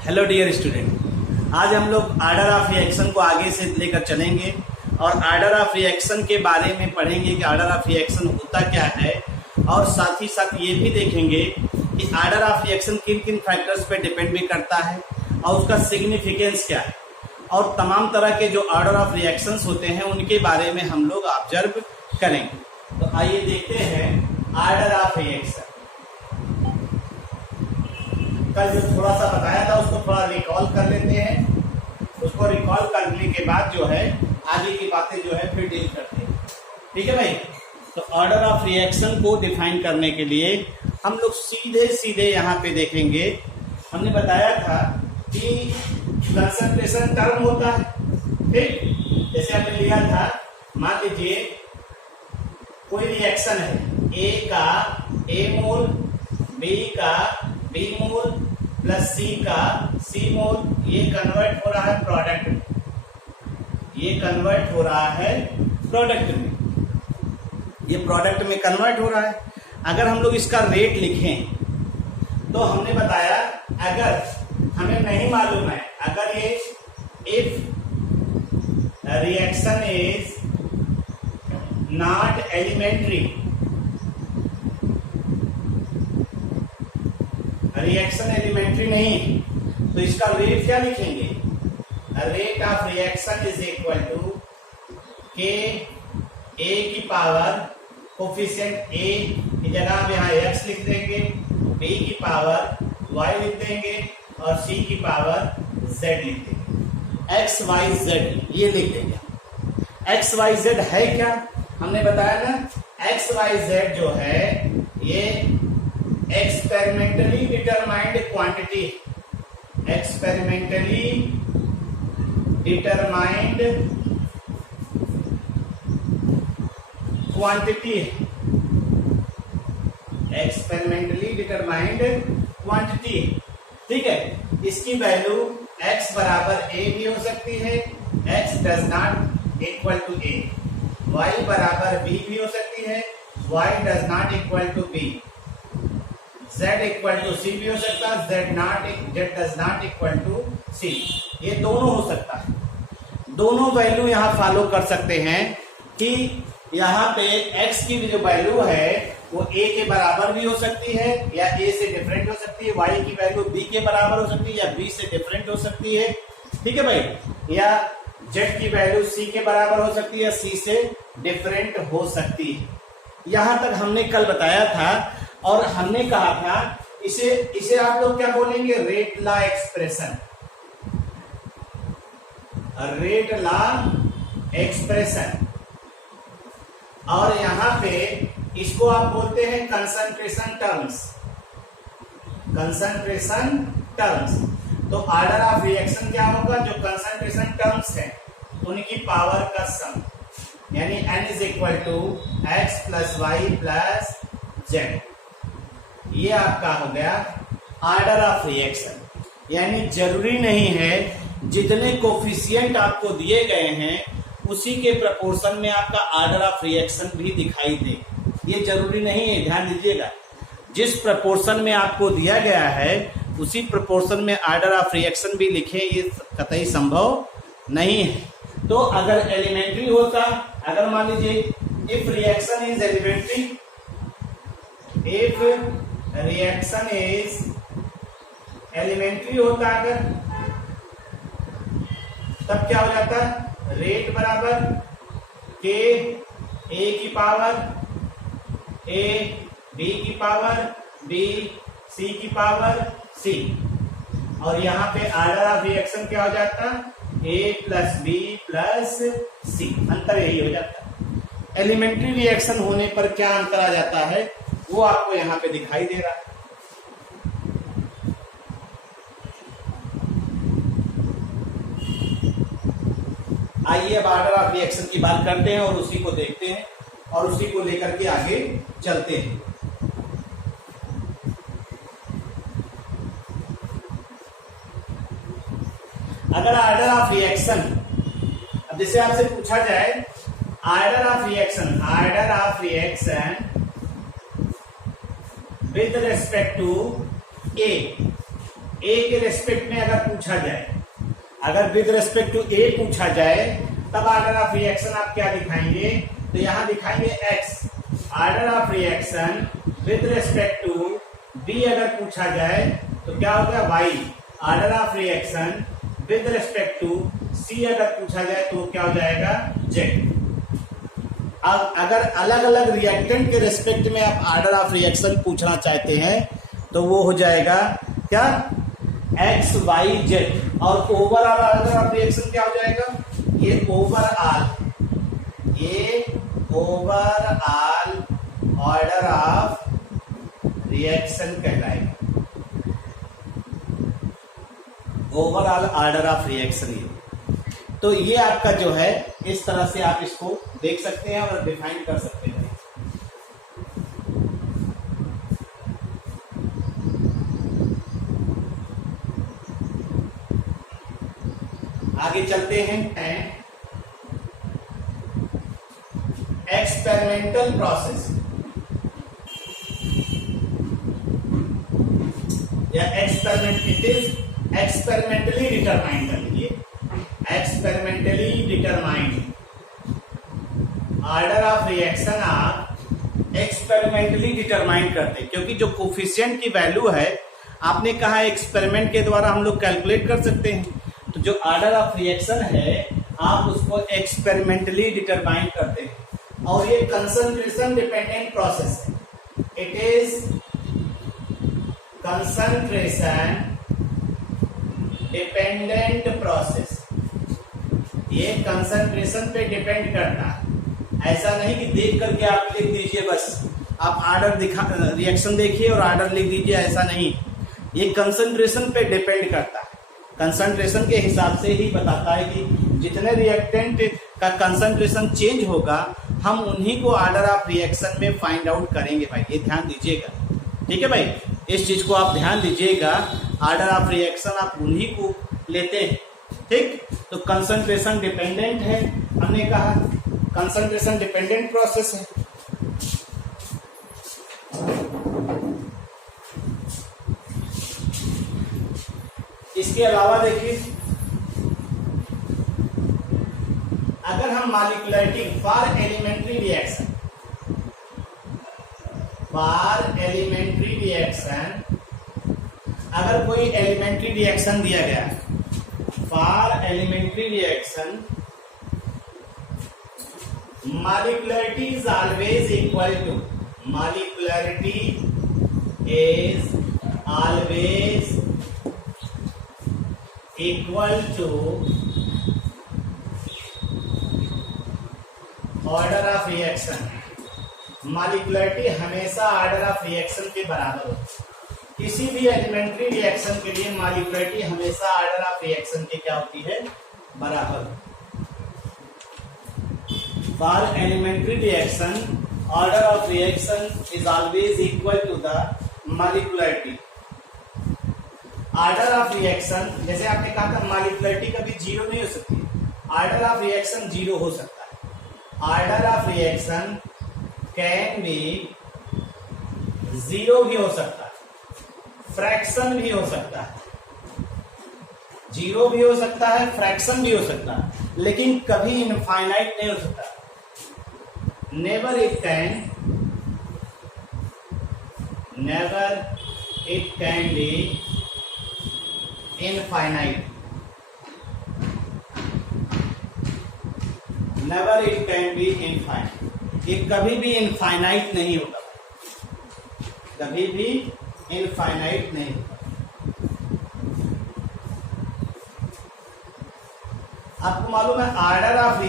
Hello dear student, आज हम लोग आर्डर ऑफ रिएक्शन को आगे से लेकर चलेंगे और आर्डर ऑफ रिएक्शन के बारे में पढ़ेंगे कि आर्डर ऑफ रिएक्शन होता क्या है, और साथ ही साथ ये भी देखेंगे कि आर्डर ऑफ रिएक्शन किन किन फैक्टर्स पे डिपेंड भी करता है और उसका सिग्निफिकेंस क्या है, और तमाम तरह के जो आर्डर ऑफ रिएक्शंस होते हैं उनके बारे में हम लोग ऑब्जर्व करेंगे। तो आइए देखते हैं आर्डर ऑफ रिएक्शन। कल जो थोड़ा सा बताया था उसको थोड़ा रिकॉल कर लेते हैं। उसको रिकॉल करने के बाद जो है आगे की बातें जो है फिर डील करते हैं। ठीक है भाई। तो ऑर्डर ऑफ रिएक्शन को डिफाइन करने के लिए हम लोग सीधे सीधे यहाँ पे देखेंगे। हमने बताया था कि कंसंट्रेशन टर्म होता है, ठीक। जैसे हमने लिया था, मान लीजिए कोई रिएक्शन है, ए का ए मोल, बी का बी मोल प्लस सी का सी मोल, ये कन्वर्ट हो रहा है प्रोडक्ट में, ये कन्वर्ट हो रहा है प्रोडक्ट में, ये प्रोडक्ट में कन्वर्ट हो रहा है। अगर हम लोग इसका रेट लिखें तो हमने बताया, अगर हमें नहीं मालूम है, अगर ये if reaction is not elementary, reaction elementary नहीं, तो इसका रेट क्या लिखेंगे? Rate of reaction is equal to K A की पावर कोफिशिएंट ए की जगह हम यहाँ एक्स लिख देंगे, बी की पावर वाई लिख देंगे और सी की पावर जेड लिख देंगे। एक्स वाई जेड ये लिख देंगे। एक्स वाई जेड है क्या? हमने बताया ना, एक्स वाई जेड जो है ये experimentally determined quantity, experimentally determined quantity, experimentally determined quantity, ठीक है। इसकी वैल्यू x बराबर a भी हो सकती है, x does not equal to a, y बराबर b भी हो सकती है, y does not equal to b, z equal to c भी हो सकता है, z does not equal to c, ये दोनों हो सकता है। दोनों वैल्यू यहाँ फॉलो कर सकते हैं कि यहाँ पे x की जो वैल्यू है वो a के बराबर भी हो सकती है या a से डिफरेंट हो सकती है, y की वैल्यू b के बराबर हो सकती है या b से डिफरेंट हो सकती है, ठीक है भाई, या z की वैल्यू c के बराबर हो सकती है या c से डिफरेंट हो सकती है। यहां तक हमने कल बताया था और हमने कहा था इसे आप लोग क्या बोलेंगे? Rate law expression, rate law expression, और यहां पे इसको आप बोलते हैं कंसंट्रेशन टर्म्स, कंसंट्रेशन टर्म्स। तो ऑर्डर ऑफ रिएक्शन क्या होगा? जो कंसंट्रेशन टर्म्स है उनकी पावर का सम, यानी n is equal to X plus Y plus Z, ये आपका हो गया ऑर्डर ऑफ रिएक्शन। यानी जरूरी नहीं है जितने कोफिशिएंट आपको दिए गए हैं उसी के प्रपोर्शन में आपका ऑर्डर ऑफ रिएक्शन भी दिखाई दे, ये जरूरी नहीं है, ध्यान दीजिएगा। जिस प्रपोर्शन में आपको दिया गया है उसी प्रपोर्शन में ऑर्डर ऑफ रिएक्शन भी लिखे, ये कतई संभव नहीं है। तो अगर एलिमेंट्री होता, अगर मान लीजिए if reaction is elementary, if reaction is elementary होता अगर, तब क्या हो जाता? रेट बराबर के ए की पावर ए, बी की पावर बी, सी की पावर सी, और यहाँ पे ऑर्डर ऑफ रिएक्शन क्या हो जाता? ए प्लस बी प्लस सी, अंतर यही हो जाता। एलिमेंट्री रिएक्शन होने पर क्या अंतर आ जाता है वो आपको यहाँ पे दिखाई दे रहा है। आइए अब ऑर्डर ऑफ रिएक्शन की बात करते हैं और उसी को देखते हैं और उसी को लेकर के आगे चलते हैं। अगर ऑर्डर ऑफ रिएक्शन, अब जैसे आपसे पूछा जाए order of reaction with respect to A, A के रेस्पेक्ट में अगर पूछा जाए, अगर विद रेस्पेक्ट टू ए पूछा जाए, तब ऑर्डर ऑफ रिएक्शन आप क्या दिखाएंगे? तो यहां दिखाएंगे X. Order of reaction with respect to B अगर पूछा जाए तो क्या होगा? Y. Order of reaction with respect to C अगर पूछा जाए तो क्या हो जाएगा? जेड। अब अगर अलग अलग रिएक्टेंट के रेस्पेक्ट में आप ऑर्डर ऑफ रिएक्शन पूछना चाहते हैं तो वो हो जाएगा क्या? X Y Z. और ओवरऑल ऑर्डर ऑफ रिएक्शन क्या हो जाएगा? ये ओवरऑल ऑर्डर ऑफ रिएक्शन कहलाएगा। ओवरऑल ऑर्डर ऑफ रिएक्शन ये। तो ये आपका जो है, इस तरह से आप इसको देख सकते हैं और डिफाइन कर सकते हैं। आगे चलते हैं। एक्सपेरिमेंटल प्रोसेस या experiment, it is experimentally determined. करिए experimentally determined order of reaction आप एक्सपेरिमेंटली डिटरमाइन करते हैं, क्योंकि जो कोफिशिएंट की वैल्यू है आपने कहा एक्सपेरिमेंट के द्वारा हम लोग कैलकुलेट कर सकते हैं। तो जो ऑर्डर ऑफ रिएक्शन है आप उसको एक्सपेरिमेंटली डिटरमाइन करते हैं, और ये कंसंट्रेशन डिपेंडेंट प्रोसेस है। It is concentration dependent process. ये कंसंट्रेशन पे डिपेंड करता है। ऐसा नहीं कि देख करके आप लिख दीजिए बस, आप ऑर्डर रिएक्शन देखिए और ऑर्डर लिख दीजिए, ऐसा नहीं। ये कंसंट्रेशन पे डिपेंड करता है। कंसंट्रेशन के हिसाब से ही बताता है कि जितने रिएक्टेंट का कंसंट्रेशन चेंज होगा हम उन्हीं को ऑर्डर ऑफ रिएक्शन में फाइंड आउट करेंगे। भाई ये ध्यान दीजिएगा, ठीक है भाई, इस चीज को आप ध्यान दीजिएगा। ऑर्डर ऑफ रिएक्शन आप उन्हीं को लेते हैं, ठीक। तो कंसंट्रेशन डिपेंडेंट है, हमने कहा कंसंट्रेशन डिपेंडेंट प्रोसेस है। इसके अलावा देखिए, अगर हम मॉलिक्यूलरिटी फॉर एलिमेंट्री रिएक्शन, अगर कोई एलिमेंट्री रिएक्शन दिया गया, for elementary reaction molecularity is always equal to, molecularity is always equal to order of reaction. Molecularity हमेशा ऑर्डर ऑफ रिएक्शन के बराबर हो। किसी भी एलिमेंट्री रिएक्शन के लिए मॉलिक्यूलरिटी हमेशा ऑर्डर ऑफ रिएक्शन के क्या होती है? बराबर। For elementary reaction order of reaction is always equal to the molecularity. Order of reaction, जैसे आपने कहा था मॉलिक्यूलरिटी कभी जीरो नहीं हो सकती, ऑर्डर ऑफ रिएक्शन जीरो हो सकता है। Order of reaction can be zero भी हो सकता है, फ्रैक्शन भी हो सकता है, जीरो भी हो सकता है, फ्रैक्शन भी हो सकता है, लेकिन कभी इनफाइनाइट नहीं हो सकता। Never it can be infinite, never it can be infinite. ये कभी भी इनफाइनाइट नहीं होगा, कभी भी इनफाइनाइट नहीं होगा। आपको मालूम है order of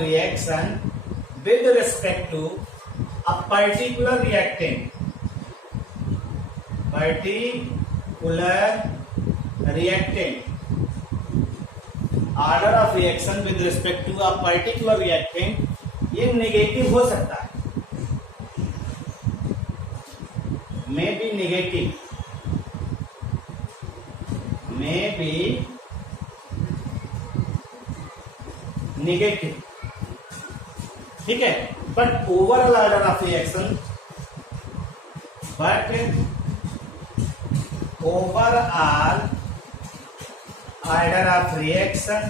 reaction with respect to a particular reactant, order of reaction with respect to a particular reactant, ये नेगेटिव हो सकता है, may be negative, ठीक है। But overall order of reaction, overall order of reaction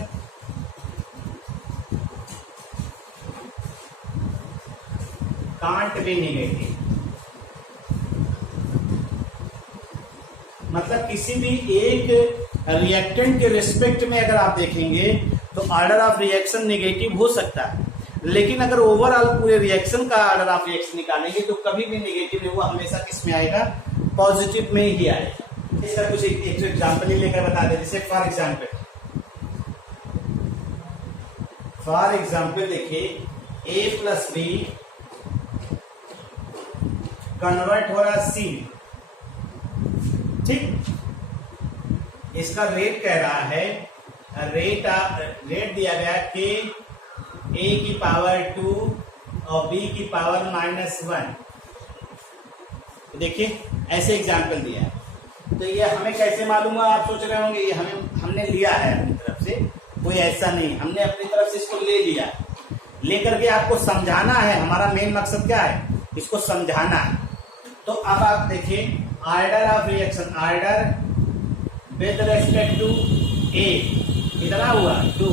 can't be negative। मतलब किसी भी एक रिएक्टेंट के रिस्पेक्ट में अगर आप देखेंगे तो ऑर्डर ऑफ रिएक्शन नेगेटिव हो सकता है, लेकिन अगर ओवरऑल पूरे रिएक्शन का ऑर्डर ऑफ रिएक्शन निकालेंगे तो कभी भी नेगेटिव नहीं, वो हमेशा किस में आएगा, पॉजिटिव में ही आएगा। इसका कुछ एक एग्जांपल ही लेकर बता दे। जैसे फॉर एग्जांपल देखिए a प्लस बी कन्वर्ट हो रहा सी, ठीक। इसका रेट कह रहा है, रेट दिया गया कि a की पावर 2 और b की पावर -1। देखिए ऐसे एग्जाम्पल दिया है, तो ये हमें कैसे मालूम हुआ, आप सोच रहे होंगे। ये हमने लिया है अपनी तरफ से, कोई ऐसा नहीं, हमने अपनी तरफ से इसको ले लिया, लेकर के आपको समझाना है। हमारा मेन मकसद क्या है, इसको समझाना है। तो अब आप देखिए order of reaction, order with respect to A कितना हुआ 2,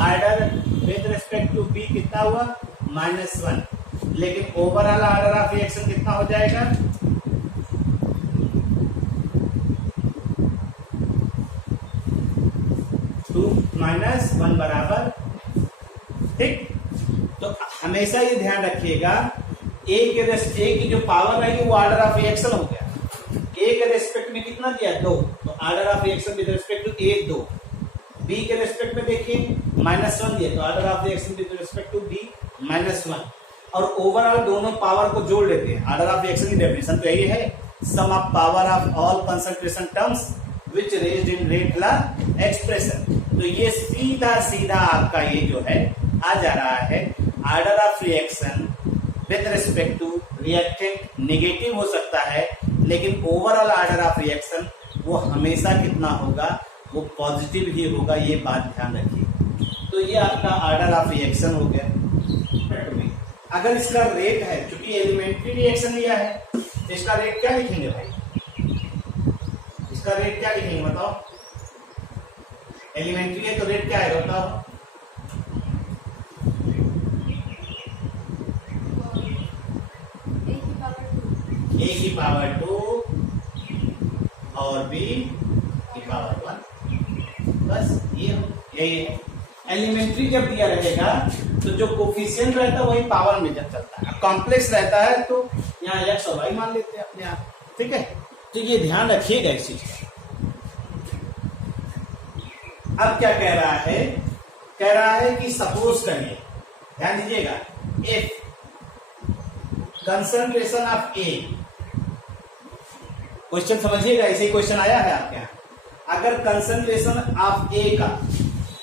order with respect to B कितना हुआ -1, लेकिन ओवरऑल ऑर्डर ऑफ रिएक्शन कितना हो जाएगा, -1 बराबर, ठीक। तो हमेशा ये ध्यान रखिएगा, ए की जो पावर रहेगी वो ऑर्डर ऑफ रिएक्शन हो गया। ए के रेस्पेक्ट में कितना दिया 2, तो order of reaction with respect to A 2। B के रेस्पेक्ट में देखिए -1 दिया, तो order of reaction with respect to B -1। और ओवरऑल दोनों पावर को जोड़ लेते हैं। ऑर्डर ऑफ रिएक्शन की डेफिनेशन तो यही है, sum of power of all concentration terms which raised in rate law expression. तो ये सीधा सीधा आपका ये जो है आ जा रहा है, order of reaction with respect to reactant negative हो सकता है, लेकिन ओवरऑल ऑर्डर ऑफ रिएक्शन वो हमेशा कितना होगा, वो पॉजिटिव ही होगा। ये बात ध्यान रखिए। तो ये आपका ऑर्डर ऑफ रिएक्शन हो गया। अगर इसका रेट है, चूंकि एलिमेंट्री रिएक्शन लिया है, तो इसका रेट क्या लिखेंगे भाई, इसका रेट क्या लिखेंगे बताओ। एलिमेंट्री है तो रेट क्या है बताओ। a की पावर 2 और b की पावर 1, बस ये यही है। एलिमेंट्री जब दिया रहेगा तो जो कोफिशिएंट रहता है वही पावर में जब चलता है, कॉम्प्लेक्स रहता है तो यहाँ x और y मान लेते हैं अपने आप, ठीक है। तो ये ध्यान रखिएगा इस चीज का। अब क्या कह रहा है कि सपोज करिए, ध्यान दीजिएगा, if concentration of A, question समझिएगा, ऐसे ही क्वेश्चन आया है आपके यहाँ। अगर कंसंट्रेशन ऑफ ए का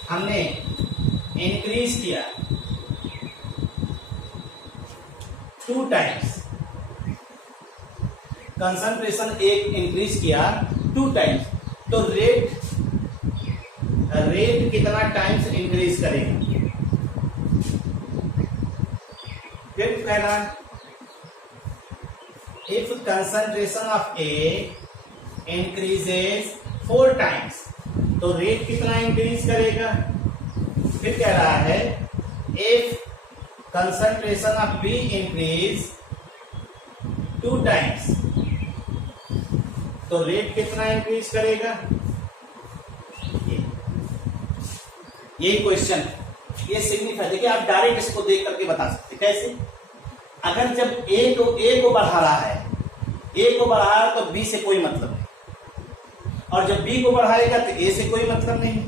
हमने इंक्रीज किया 2 टाइम्स, कंसंट्रेशन ए इंक्रीज किया 2 टाइम्स, तो रेट कितना टाइम्स इंक्रीज करेगा। फिर कह रहा है if concentration of A increases 4 times, तो रेट कितना इंक्रीज करेगा। फिर कह रहा है if concentration of B increase 2 times, तो रेट कितना इंक्रीज करेगा। यही क्वेश्चन, ये सिग्निफाई, देखिए आप डायरेक्ट इसको देख करके बता सकते कैसे। अगर जब ए को बढ़ा रहा है, ए को बढ़ा रहा है तो बी से कोई मतलब नहीं, और जब बी को बढ़ाएगा तो ए से कोई मतलब नहीं।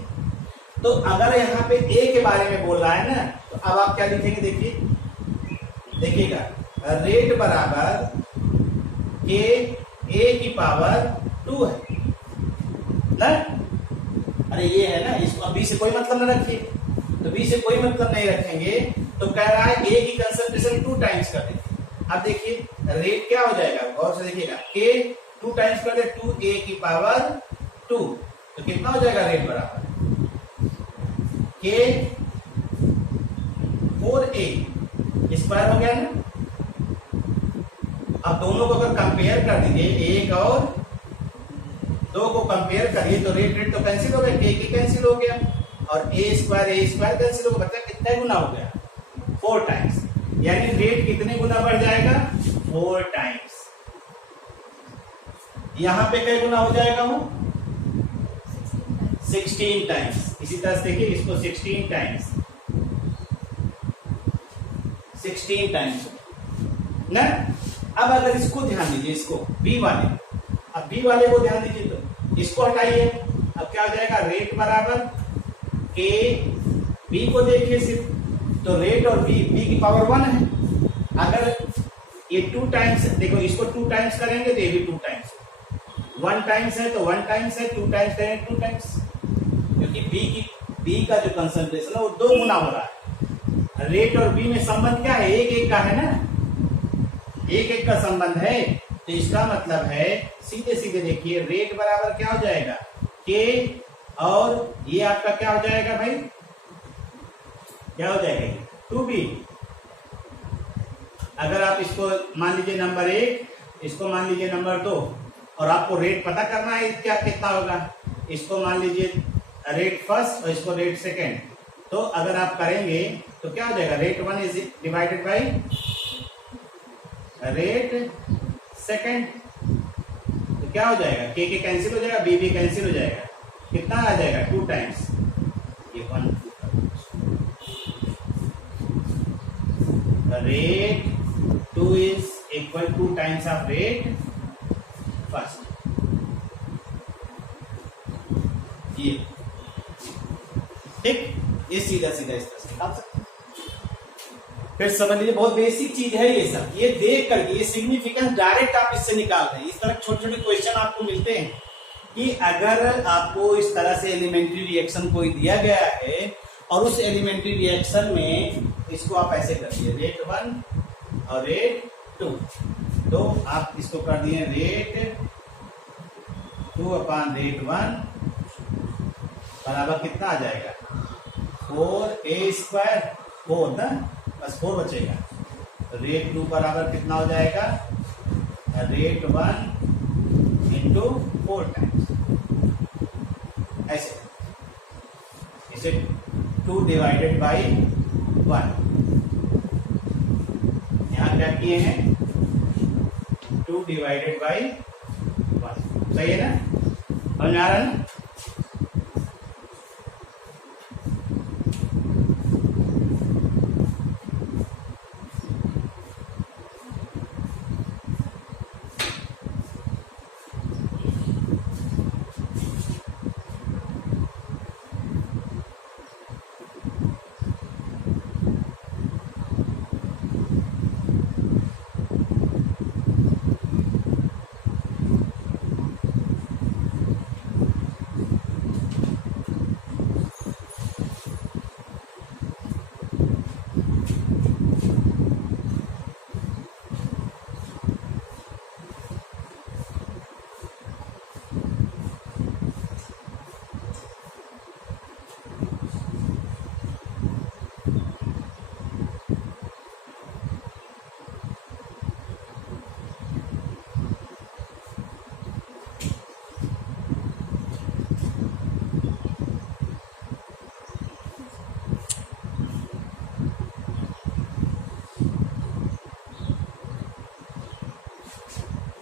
तो अगर यहाँ पे ए के बारे में बोल रहा है ना, तो अब आप क्या लिखेंगे, देखिएगा, रेट बराबर के ए की पावर 2 है ना। अरे ये है ना, इसको बी से कोई मतलब न रखिए, तो बी से कोई मतलब नहीं रखेंगे, तो कह रहा है ए की कंसंट्रेशन 2 टाइम्स कर दे। अब देखिए रेट क्या हो जाएगा, गौर से देखिएगा, के 2 टाइम्स कर दे 2a की पावर 2, तो कितना हो जाएगा रेट बराबर के 4a स्क्वायर हो गया ना। अब दोनों को अगर कंपेयर कर दीजिए, एक और दो को कंपेयर करिए तो रेट रेट तो कैंसिल हो गया, के कैंसिल हो गया और ए स्क्वायर कैंसिल हो गया। बच्चा कितना गुना हो गया? 4 टाइम्स। यानी रेट कितने गुना बढ़ जाएगा? 4 टाइम्स। यहां पे कई गुना हो जाएगा? वो 16 टाइम्स। इसी तरह से देखिए इसको 16 टाइम्स, 16 टाइम्स ना। अब अगर इसको ध्यान दीजिए, इसको बी वाले, अब बी वाले को ध्यान दीजिए तो इसको हटाइए। अब क्या हो जाएगा? रेट बराबर के, बी को देखिए सिर्फ, तो रेट और बी की पावर 1 है। अगर ये 2 टाइम्स, देखो इसको 2 टाइम्स करेंगे तो ये भी 2 टाइम्स, 1 टाइम्स है तो 1 टाइम्स है, 2 टाइम्स करेंगे 2 टाइम्स, क्योंकि बी का जो कंसंट्रेशन है वो 2 गुना हो रहा है। रेट और बी में संबंध क्या है? 1-1 का है ना, 1-1 का संबंध है। तो इसका मतलब है सीधे सीधे देखिए रेट बराबर क्या हो जाएगा? के, और ये आपका क्या हो जाएगा भाई? क्या हो जाएगा? 2b। अगर आप इसको मान लीजिए नंबर 1, इसको मान लीजिए नंबर 2, और आपको रेट पता करना है क्या कितना होगा, इसको मान लीजिए रेट फर्स्ट और इसको रेट सेकेंड, तो अगर आप करेंगे तो क्या हो जाएगा? Rate 1 is divided by rate second, तो क्या हो जाएगा? के कैंसिल हो जाएगा, बी कैंसिल हो जाएगा, कितना आ जाएगा? 2 टाइम्स, ये 1 rate 2 is equal 2 times of rate first. ये ठीक, ये सीधा सीधा इस तरह से निकाल सकते हैं। फिर समझ लीजिए बहुत बेसिक चीज है ये सब, ये देख करके ये सिग्निफिकेंस डायरेक्ट आप इससे निकाल रहे हैं। इस तरह छोटे छोटे क्वेश्चन आपको मिलते हैं कि अगर आपको इस तरह से एलिमेंट्री रिएक्शन कोई दिया गया है और उस एलिमेंट्री रिएक्शन में इसको आप ऐसे कर दिए रेट 1 और रेट 2, तो आप इसको कर दिए रेट 2 अपॉन रेट 1 बराबर कितना आ जाएगा? 4a स्क्वायर, 4 ना, बस 4 बचेगा। रेट 2 बराबर कितना हो जाएगा? रेट 1 इंटू 4 टाइम्स, ऐसे इसे 2 डिवाइडेड बाई 1। यहां क्या किए हैं? 2 डिवाइडेड बाई 1। सही है ना? समझ आ रहा है ना?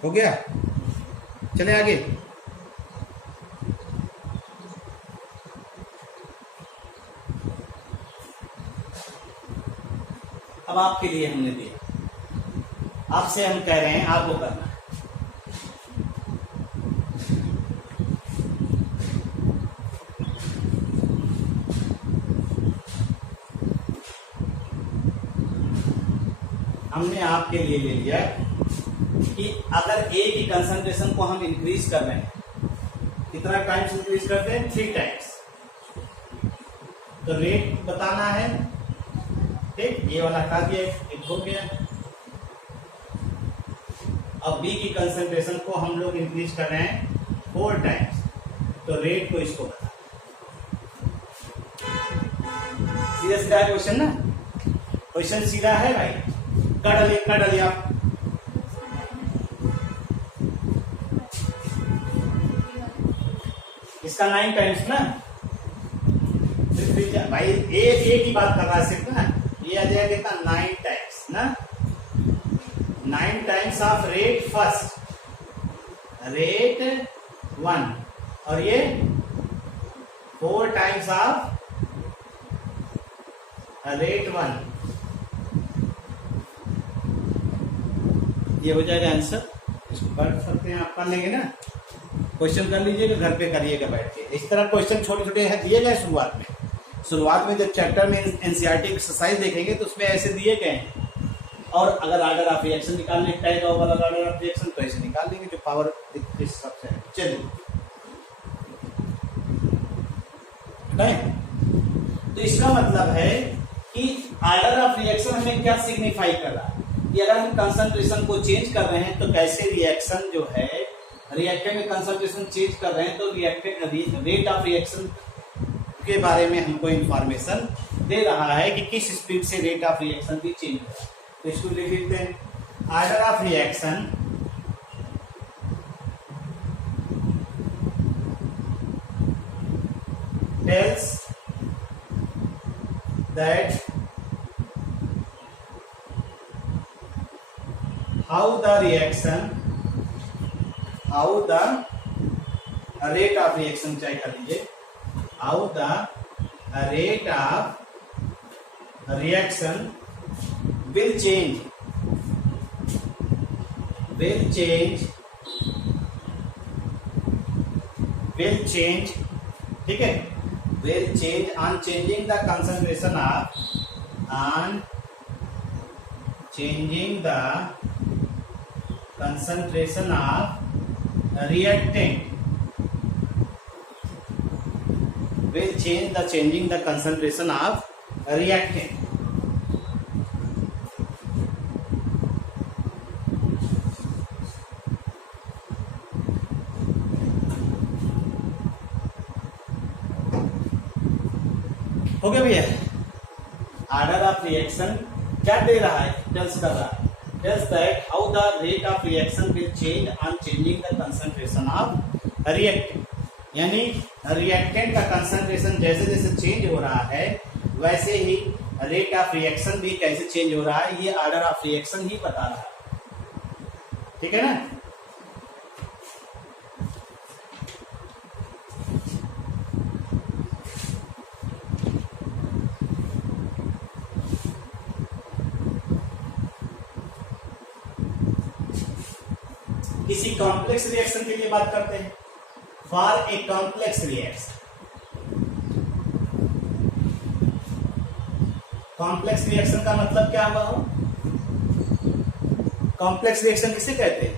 हो गया? चले आगे। अब आपके लिए हमने दिया, आपसे हम कह रहे हैं आपको करना है। हमने आपके लिए ले लिया कि अगर ए की कंसंट्रेशन को हम इंक्रीज कर रहे हैं, कितना टाइम्स इंक्रीज करते हैं? 3 टाइम्स। तो रेट बताना है, ठीक, ये वाला हटा दिया, एक हो गया। अब बी की कंसंट्रेशन को हम लोग इंक्रीज कर रहे हैं 4 टाइम्स, तो रेट को इसको बता। सीधा सीधा क्वेश्चन ना, क्वेश्चन सीधा है भाई, कर लिया आप। इसका 9 टाइम्स ना, भाई एक ही बात कर रहा है सिर्फ ना, ये आ जाएगा कितना 9 टाइम्स ना, 9 times of rate first, rate 1, और ये 4 टाइम्स ऑफ रेट 1, ये हो जाएगा आंसर। इसको कर सकते हैं, आप कर लेंगे ना, क्वेश्चन कर लीजिएगा, घर पे करिएगा बैठ के। इस तरह क्वेश्चन छोटे छोटे दिए गए शुरुआत में जब चैप्टर में एनसीईआरटी एक्सरसाइज देखेंगे तो उसमें ऐसे दिए गए हैं। और अगर ऑर्डर ऑफ रिएक्शन निकालने का ओवरऑल ऑर्डर ऑफ रिएक्शन तो ऐसे निकाल लेंगे जो पावर इस सबसे है। चलिए, तो इसका मतलब है कि ऑर्डर ऑफ रिएक्शन हमें क्या सिग्निफाई कर रहा है कि अगर हम कंसंट्रेशन को चेंज कर रहे हैं तो कैसे रिएक्शन जो है, रिएक्टेंट में कंसंट्रेशन चेंज कर रहे हैं तो रिएक्टेंट रेट ऑफ रिएक्शन के बारे में हमको इंफॉर्मेशन दे रहा है कि किस स्पीड से रेट ऑफ रिएक्शन भी चेंज हो रहा है। तो इसको लिख लेते हैं, order of reaction tells that how the rate of reaction check कर लीजिए, how the rate of reaction will change, ठीक है, will change on changing the concentration of, on changing the concentration of reactant, will change the changing the concentration of reactant। हो गया भैया, order of reaction क्या दे रहा है, tales कर रहा है, tells that how the rate of reaction will change on changing the concentration of reactant, यानी रिएक्टेंट का कंसंट्रेशन जैसे जैसे चेंज हो रहा है वैसे ही रेट ऑफ रिएक्शन भी कैसे चेंज हो रहा है, ये ऑर्डर ऑफ रिएक्शन ही बता रहा है। ठीक है ना, किसी कॉम्प्लेक्स रिएक्शन के लिए बात करते हैं। For a complex reaction, complex reaction का मतलब क्या हुआ? कॉम्प्लेक्स रिएक्शन किसे कहते हैं?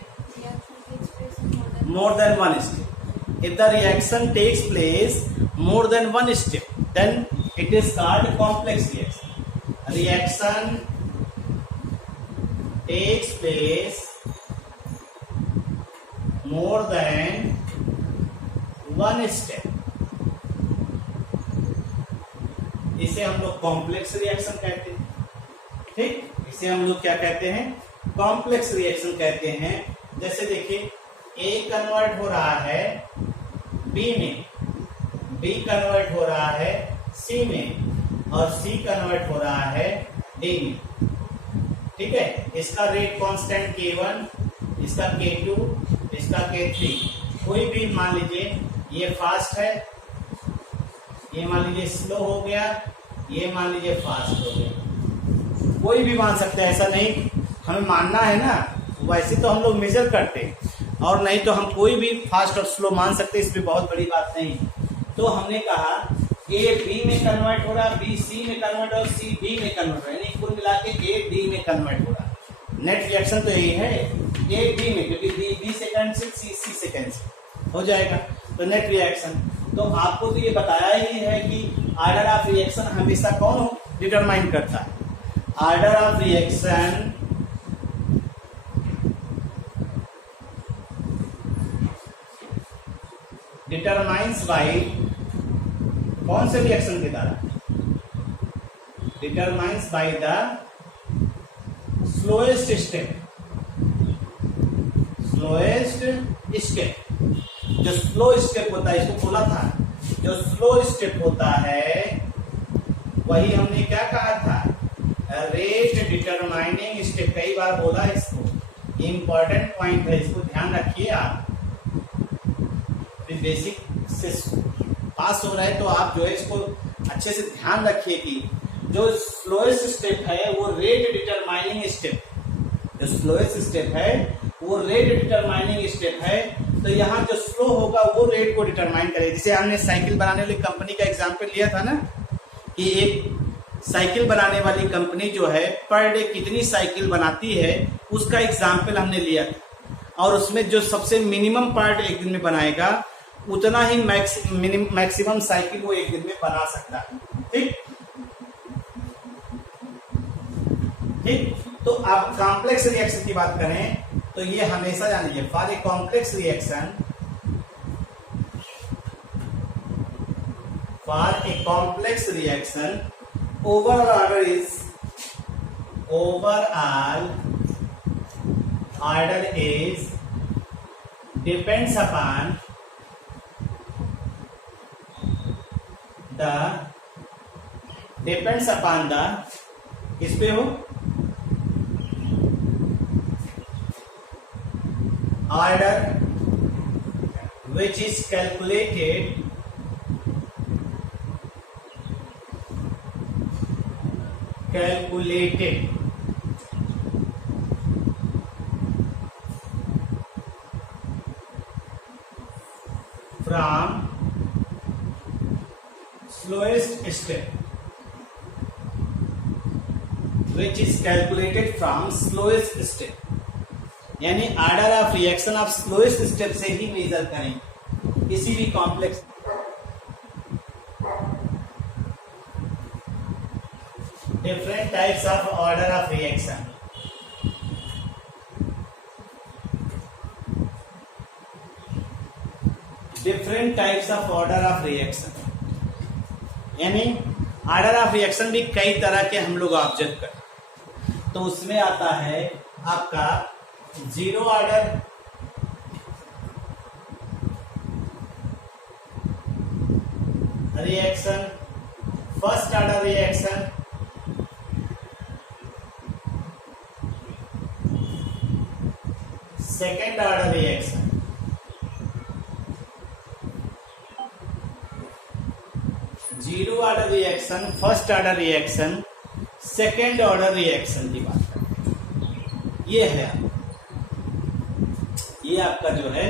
More than one step. If the reaction takes place more than one step then it is called complex reaction. Reaction takes place more than one step, इसे हम लोग कॉम्प्लेक्स रिएक्शन कहते हैं। ठीक, इसे हम लोग क्या कहते हैं? कॉम्प्लेक्स रिएक्शन कहते हैं। जैसे देखिए, A कन्वर्ट हो रहा है B में, B कन्वर्ट हो रहा है C में, और C कन्वर्ट हो रहा है D में। ठीक है, इसका रेट कांस्टेंट K1, इसका K2, इसका K3। कोई भी मान लीजिए ये फास्ट है, ये मान लीजिए स्लो हो गया, ये मान लीजिए फास्ट हो गया, कोई भी मान सकते हैं। ऐसा नहीं हमें मानना है ना, वैसे तो हम लोग मेजर करते हैं, और नहीं तो हम कोई भी फास्ट और स्लो मान सकते हैं, इसमें बहुत बड़ी बात नहीं। तो हमने कहा A B में कन्वर्ट हो रहा, B C में कन्वर्ट और C D में कन्वर्ट हो रहा, यानी कुल मिला के A D में कन्वर्ट हो रहा। नेट रिएक्शन तो यही है, A B में, क्योंकि B सेकंड से C सेकंड से हो जाएगा, तो नेट रिएक्शन। तो आपको तो ये बताया ही है कि ऑर्डर ऑफ रिएक्शन हमेशा कौन डिटरमाइन करता है? Order of reaction determines by कौन से रिएक्शन के द्वारा? Determines by the slowest step, slowest step. जो स्लो स्टेप होता है, इसको बोला था, जो स्लो स्टेप होता है वही हमने क्या कहा था, रेट डिटरमाइनिंग स्टेप। कई बार बोला इसको, इंपॉर्टेंट पॉइंट है, इसको ध्यान रखिए आप। बेसिक से पास हो रहा है तो आप जो है इसको अच्छे से ध्यान रखिए कि जो स्लोएस्ट स्टेप है वो रेट डिटरमाइनिंग स्टेप, जो स्लोएस्ट स्टेप है वो रेट डिटरमाइनिंग स्टेप है। तो यहाँ जो स्लो होगा वो रेट को डिटरमाइन करेगा। जैसे हमने साइकिल बनाने वाली कंपनी का एग्जांपल लिया था ना, कि एक साइकिल बनाने वाली कंपनी जो है पर डे कितनी साइकिल बनाती है, उसका एग्जांपल हमने लिया था। और उसमें जो सबसे मिनिमम पार्ट एक दिन में बनाएगा उतना ही मैक्सिमम साइकिल वो एक दिन में बना सकता है। ठीक ठीक। तो आप कॉम्प्लेक्स रिएक्शन की बात करें तो ये हमेशा जान लीजिए, for a complex reaction, for a complex reaction overall order is depends upon the किस पे हो, order which is calculated from slowest step, which is calculated from slowest step। यानी ऑर्डर ऑफ रिएक्शन आप स्लोएस्ट स्टेप से ही major करेंगे किसी भी complex. Different types of order of reaction, different types of order of reaction, यानी order of reaction भी कई तरह के हम लोग ऑब्जर्व करते। तो उसमें आता है आपका zero order, reaction, first order reaction, second order reaction, zero order reaction, first order reaction, second order reaction की बात करें। ये है, ये आपका जो है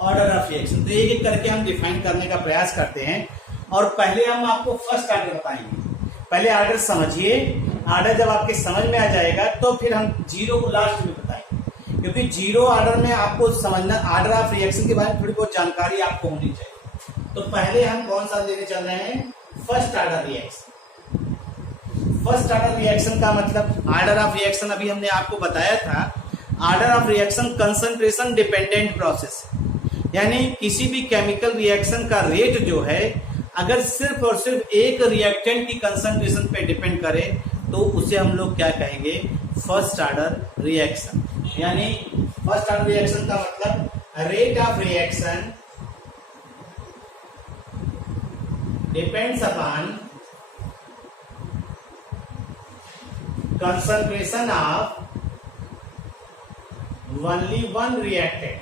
ऑर्डर ऑफ रिएक्शन। तो एक एक करके हम डिफाइन करने का प्रयास करते हैं और पहले हम आपको फर्स्ट ऑर्डर बताएंगे। पहले ऑर्डर समझिए, ऑर्डर जब आपके समझ में आ जाएगा तो फिर हम जीरो को लास्ट में बताएंगे, क्योंकि जीरो ऑर्डर में आपको समझना, ऑर्डर ऑफ रिएक्शन के बारे में थोड़ी बहुत जानकारी आपको होनी चाहिए। तो पहले हम कौन सा लेने चल रहे हैं, first order reaction. First order reaction का मतलब, ऑर्डर ऑफ रिएक्शन अभी हमने आपको बताया था, order of reaction concentration dependent process, यानी किसी भी केमिकल रिएक्शन का रेट जो है अगर सिर्फ और सिर्फ एक रिएक्टेंट की कंसंट्रेशन पे डिपेंड करे तो उसे हम लोग क्या कहेंगे, फर्स्ट ऑर्डर रिएक्शन। यानी फर्स्ट ऑर्डर रिएक्शन का मतलब rate of reaction depends upon concentration of only one reactant,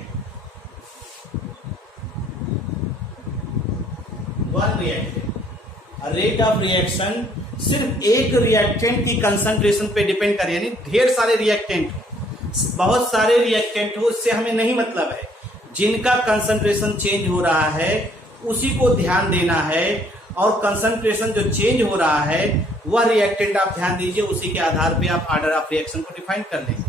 rate of reaction सिर्फ एक रिएक्टेंट की कंसंट्रेशन पे डिपेंड करे, यानी ढेर सारे रिएक्टेंट हो, बहुत सारे रिएक्टेंट हो, उससे हमें नहीं मतलब है। जिनका कंसंट्रेशन चेंज हो रहा है उसी को ध्यान देना है, और कंसंट्रेशन जो चेंज हो रहा है वह रिएक्टेंट आप ध्यान दीजिए, उसी के आधार पे आप ऑर्डर ऑफ रिएक्शन को डिफाइन कर लेंगे।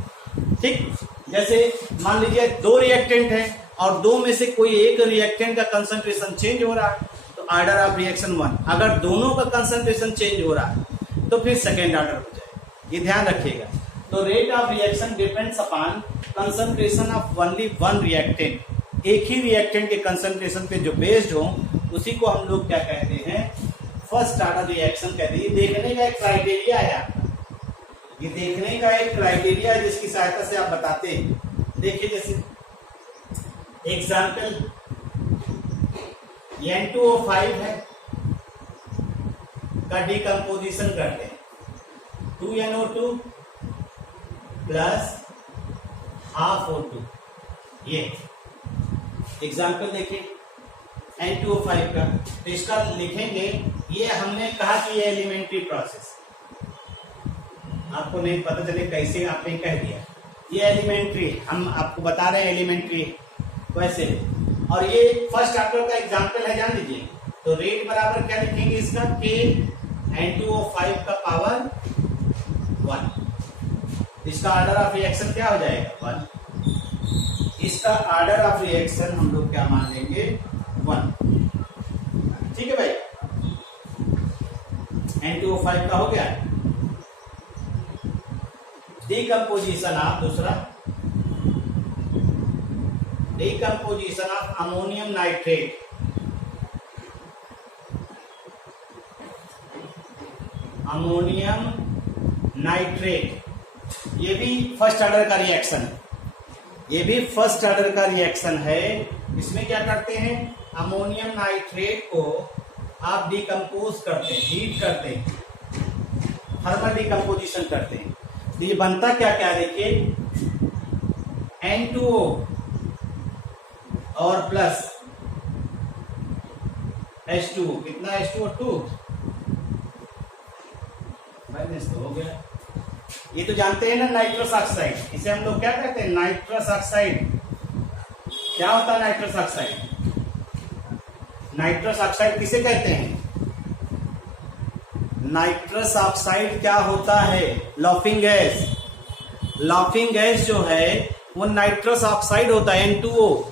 ठीक, जैसे मान लीजिए दो रिएक्टेंट है और दो में से कोई एक रिएक्टेंट का कंसंट्रेशन चेंज हो रहा है तो ऑर्डर ऑफ रिएक्शन 1। अगर दोनों का कंसंट्रेशन चेंज हो रहा है तो फिर सेकेंड ऑर्डर हो जाएगा, ये ध्यान रखिएगा। तो rate of reaction depends upon concentration of only one reactant, एक ही रिएक्टेंट के कंसंट्रेशन पे जो बेस्ड हो उसी को हम लोग क्या कहते हैं, फर्स्ट ऑर्डर रिएक्शन कहते हैं। ये देखने का एक क्राइटेरिया है आपका, ये देखने का एक क्राइटेरिया है जिसकी सहायता से आप बताते हैं। देखिए जैसे एग्जाम्पल ये N2O5 है का डिकम्पोजिशन करते हैं 2NO2 प्लस हाफ O2। ये एग्जाम्पल देखिए N2O5 का, तो इसका लिखेंगे। ये हमने कहा कि ये एलिमेंट्री प्रोसेस, आपको नहीं पता चले कैसे आपने कह दिया ये एलिमेंट्री, हम आपको बता रहे हैं एलिमेंट्री वैसे। और ये फर्स्ट ऑर्डर का एग्जांपल है, जान लीजिए। तो रेट बराबर क्या लिखेंगे इसका, K N2O5 का पावर 1। इसका ऑर्डर ऑफ रिएक्शन क्या हो जाएगा 1। इसका ऑर्डर ऑफ रिएक्शन हम लोग क्या मान लेंगे 1। ठीक है भाई, N2O5 का हो गया। डिकम्पोजिशन ऑफ दूसरा, decomposition of ammonium nitrate. Ammonium nitrate ये भी फर्स्ट ऑर्डर का रिएक्शन है, ये भी फर्स्ट ऑर्डर का रिएक्शन है। इसमें क्या करते हैं, अमोनियम नाइट्रेट को आप डिकम्पोज करते हैं, हीट करते हैं, थर्मल डिकम्पोजिशन करते हैं। तो ये बनता क्या क्या देखिए, N2O और प्लस H2O। कितना H2O 2 माइनस तो हो गया। ये तो जानते हैं ना नाइट्रस ऑक्साइड, इसे हम लोग क्या कहते हैं नाइट्रस ऑक्साइड। क्या होता है नाइट्रस ऑक्साइड, नाइट्रस ऑक्साइड किसे कहते हैं, नाइट्रस ऑक्साइड क्या होता है, लाफिंग गैस। लाफिंग गैस जो है वो नाइट्रस ऑक्साइड होता है N2O।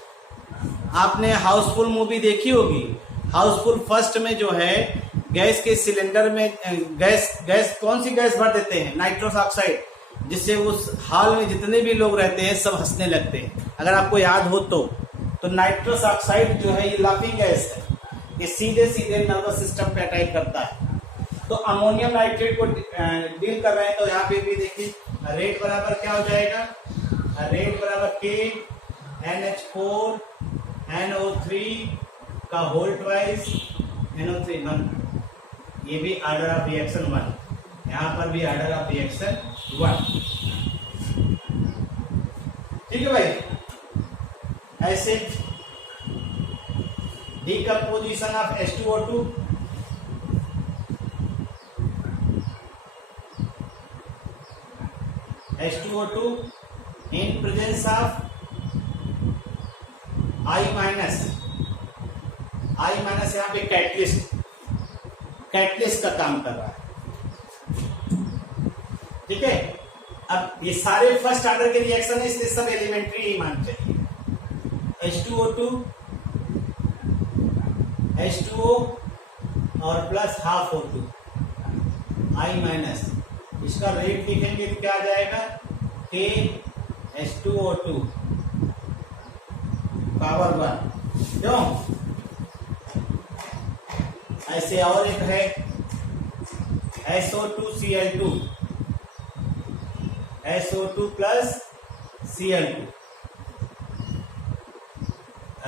आपने हाउसफुल मूवी देखी होगी, हाउसफुल फर्स्ट में जो है गैस के सिलेंडर में गैस कौन सी गैस भर देते हैं, नाइट्रस ऑक्साइड, जिससे उस हॉल में जितने भी लोग रहते हैं सब हंसने लगते हैं। अगर आपको याद हो तो नाइट्रस ऑक्साइड जो है ये लाफिंग गैस है, ये सीधे सीधे नर्वस सिस्टम पे अटैक करता है। तो अमोनियम नाइट्रेट को डील कर रहे हैं, तो यहाँ पे भी देखिए रेट बराबर क्या हो जाएगा, रेट बराबर K NH4 NO3 का होल ट्वाइस NO3 1। ये भी ऑर्डर ऑफ रिएक्शन 1, यहाँ पर भी ऑर्डर ऑफ रिएक्शन 1। ठीक है भाई, ऐसे decomposition of H2O2, H2O2 in presence of I minus यहाँ पे कैटलिस्ट का काम कर रहा है। ठीक है, अब ये सारे फर्स्ट ऑर्डर के रिएक्शन है, इसलिए सब एलिमेंट्री ही मान चाहिए। H2O2 H2O और plus half O2 I minus, इसका रेट लिखेंगे तो क्या आ जाएगा K H2O2 पावर 1। क्यों ऐसे, और एक है SO2Cl2 SO2 plus Cl2,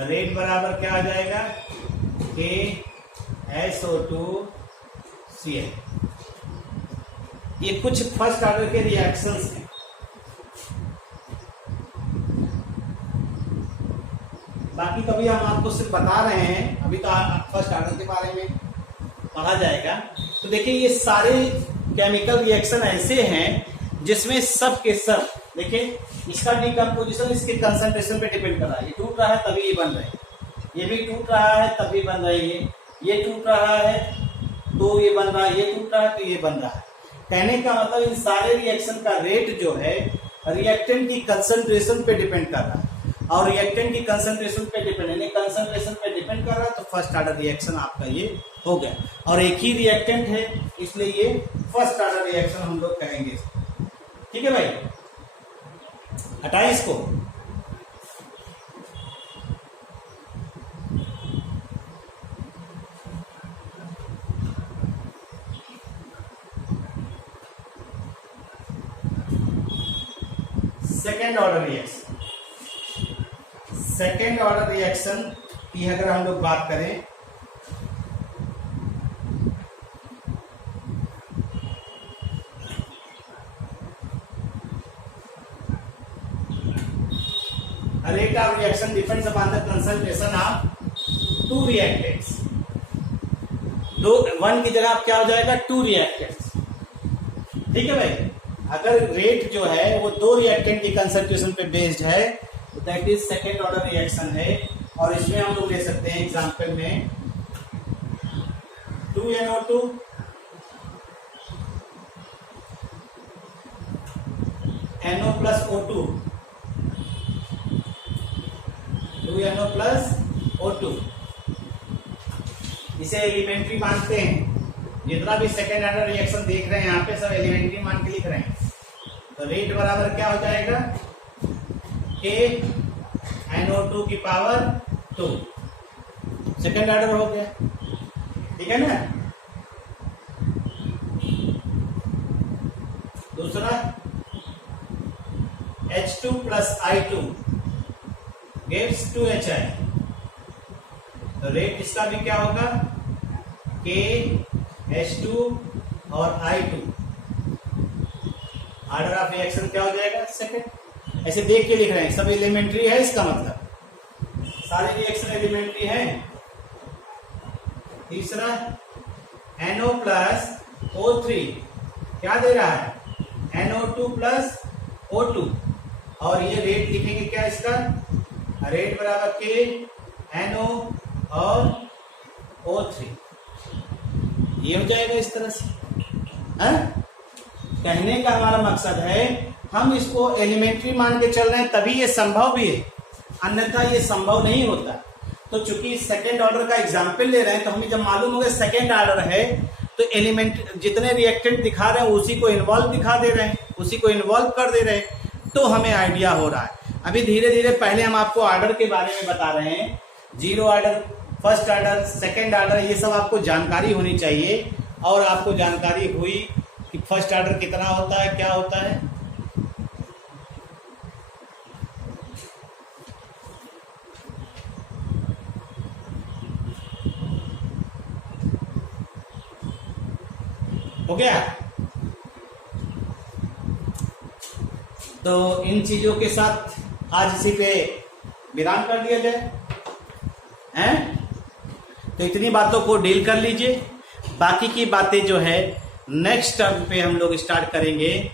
rate बराबर क्या आ जाएगा K SO2Cl। ये कुछ फर्स्ट ऑर्डर के रिएक्शंस हैं। बाकी कभी हम आपको सिर्फ बता रहे हैं, अभी तो फर्स्ट ऑर्डर के बारे में पढ़ा जाएगा। तो देखिए ये सारे केमिकल रिएक्शन ऐसे हैं जिसमें सब के सब, देखिए इसका डिकम्पोजिशन इसके कंसंट्रेशन पे डिपेंड कर रहा है। ये टूट रहा है तभी ये बन रहा है, ये भी टूट रहा है तभी बन रहा है, ये टूट रहा है तो ये बन रहा है, ये टूट रहा है तो ये बन रहा है। कहने का मतलब इन सारे रिएक्शन का रेट जो है रिएक्टेंट की कंसंट्रेशन पे डिपेंड कर रहा है, और रिएक्टेंट की कंसंट्रेशन पे डिपेंड, यानी कंसंट्रेशन पे डिपेंड कर रहा है, तो फर्स्ट ऑर्डर रिएक्शन आपका ये हो गया। और एक ही रिएक्टेंट है इसलिए ये फर्स्ट ऑर्डर रिएक्शन हम लोग कहेंगे। ठीक है भाई, हटाए इसको। Second order reaction, second order reaction की अगर हम लोग बात करें rate of reaction depends upon the concentration of two reactants. दो 1 की जगह आप क्या हो जाएगा 2 रिएक्टेंट्स। ठीक है भाई, अगर रेट जो है वो 2 रिएक्टेंट की कंसंट्रेशन पे बेस्ड है तो that is second order reaction है। और इसमें हम लोग ले सकते हैं एग्जांपल में 2NO2 NO plus O2, 2NO plus O2, इसे एलिमेंट्री मानते हैं। जितना भी सेकेंड ऑर्डर रिएक्शन देख रहे हैं यहाँ पे सब एलिमेंट्री मान के लिख रहे हैं। तो रेट बराबर क्या हो जाएगा K NO2 की पावर 2, सेकेंड ऑर्डर हो गया। ठीक है ना। दूसरा H2 plus I2 gives 2HI। तो रेट इसका भी क्या होगा K H2 और I2, ऑर्डर ऑफ रिएक्शन क्या हो जाएगा सेकेंड। ऐसे देख के लिख रहे हैं, सब एलिमेंट्री है, इसका मतलब सारे रिएक्शन एलिमेंट्री है। तीसरा NO plus O3 क्या दे रहा है NO2 plus O2, और ये रेट लिखेंगे क्या इसका, रेट बराबर K NO और O3, ये हो जाएगा इस तरह से। है? कहने का हमारा मकसद है हम इसको एलिमेंट्री मान के चल रहे हैं तभी ये संभव भी है, अन्यथा ये संभव नहीं होता। तो चूंकि सेकेंड ऑर्डर का एग्जाम्पल ले रहे हैं तो हमें जब मालूम हो गया सेकेंड ऑर्डर है तो एलिमेंट जितने रिएक्टेंट दिखा रहे हैं उसी को इन्वॉल्व दिखा दे रहे हैं, उसी को इन्वॉल्व कर दे रहे हैं, तो हमें आइडिया हो रहा है। अभी धीरे धीरे पहले हम आपको ऑर्डर के बारे में बता रहे हैं, 0 order, first order, second order, ये सब आपको जानकारी होनी चाहिए। और आपको जानकारी हुई कि फर्स्ट ऑर्डर कितना होता है, क्या होता है। हो गया। तो इन चीजों के साथ आज इसी पे विराम कर दिया जाए, हैं? तो इतनी बातों को डील कर लीजिए, बाकी की बातें जो है नेक्स्ट टर्म पे हम लोग स्टार्ट करेंगे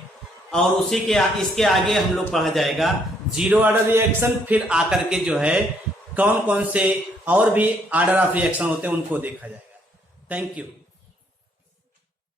और उसी के इसके आगे हम लोग पढ़ा जाएगा 0 ऑर्डर रिएक्शन, फिर आकर के जो है कौन कौन से और भी ऑर्डर ऑफ रिएक्शन होते हैं उनको देखा जाएगा। Thank you.